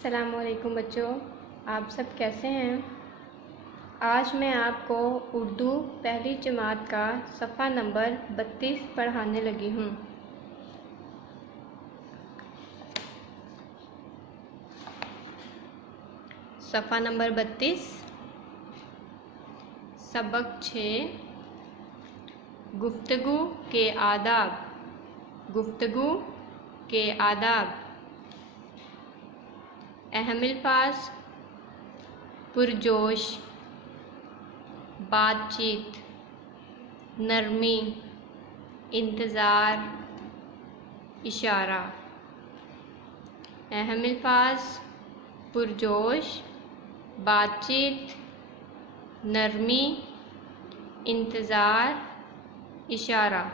अस्सलामुअलैकुम बच्चों, आप सब कैसे हैं। आज मैं आपको उर्दू पहली जमात का सफ़ा नंबर 32 पढ़ाने लगी हूँ। सफ़ा नंबर 32, सबक 6, गुफ्तगू के आदाब। गुफ्तगू के आदाब। अहम अल्फाज: पुरजोश, बातचीत, नरमी, इंतज़ार, इशारा। अहम अल्फाज: पुरजोश, बातचीत, नरमी, इंतज़ार, इशारा।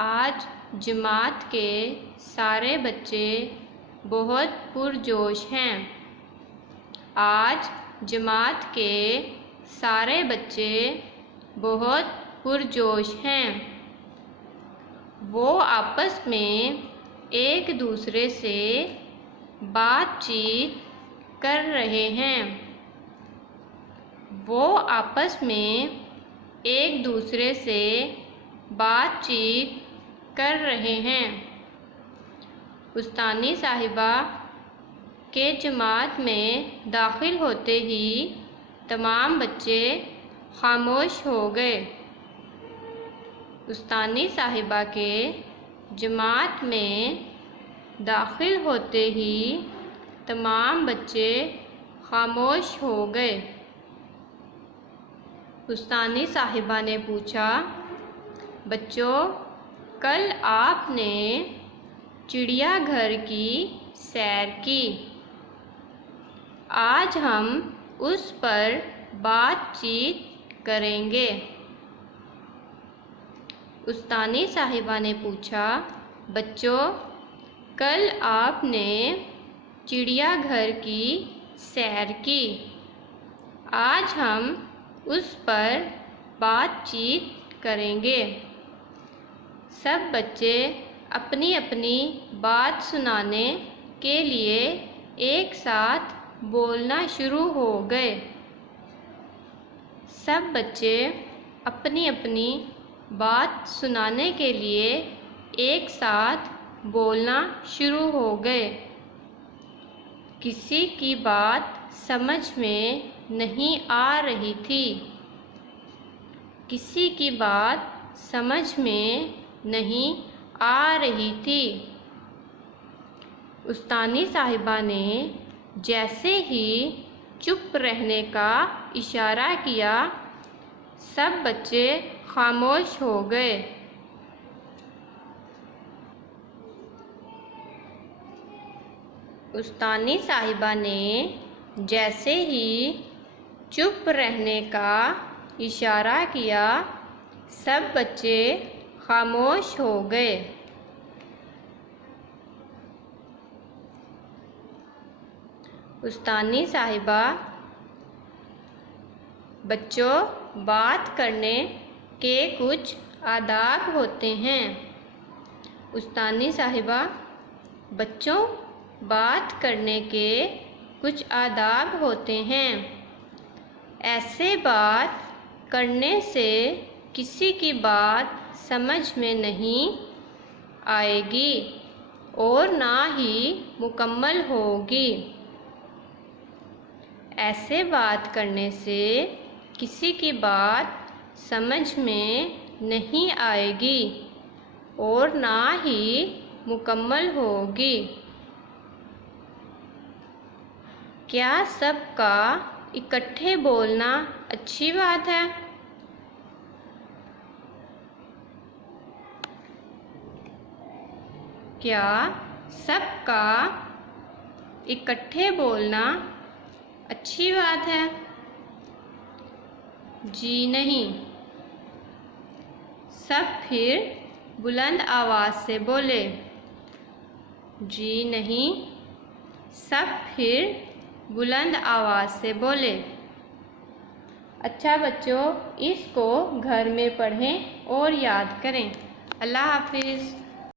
आज जमात के सारे बच्चे बहुत पुरजोश हैं। आज जमात के सारे बच्चे बहुत पुरजोश हैं। वो आपस में एक दूसरे से बातचीत कर रहे हैं। वो आपस में एक दूसरे से बातचीत कर रहे हैं। उस्तानी साहिबा के जमात में दाखिल होते ही तमाम बच्चे खामोश हो गए। उस्तानी साहिबा के जमात में दाखिल होते ही तमाम बच्चे खामोश हो गए। उस्तानी साहिबा ने पूछा, बच्चों, कल आपने चिड़ियाघर की सैर की। आज हम उस पर बातचीत करेंगे। उस्तानी साहिबा ने पूछा, बच्चों, कल आपने चिड़ियाघर की सैर की। आज हम उस पर बातचीत करेंगे। सब बच्चे अपनी अपनी बात सुनाने के लिए एक साथ बोलना शुरू हो गए। सब बच्चे अपनी अपनी बात सुनाने के लिए एक साथ बोलना शुरू हो गए। किसी की बात समझ में नहीं आ रही थी। किसी की बात समझ में नहीं आ रही थी। उस्तानी साहिबा ने जैसे ही चुप रहने का इशारा किया, सब बच्चे खामोश हो गए। उस्तानी साहिबा ने जैसे ही चुप रहने का इशारा किया, सब बच्चे खामोश हो गए। उस्तानी साहिबा, बच्चों, बात करने के कुछ आदाब होते हैं। उस्तानी साहिबा, बच्चों, बात करने के कुछ आदाब होते हैं। ऐसे बात करने से किसी की बात समझ में नहीं आएगी और ना ही मुकम्मल होगी। ऐसे बात करने से किसी की बात समझ में नहीं आएगी और ना ही मुकम्मल होगी। क्या सबका इकट्ठे बोलना अच्छी बात है? क्या सबका इकट्ठे बोलना अच्छी बात है? जी नहीं। सब फिर बुलंद आवाज़ से बोले। जी नहीं। सब फिर बुलंद आवाज़ से बोले। अच्छा बच्चों, इसको घर में पढ़ें और याद करें। अल्लाह हाफिज़।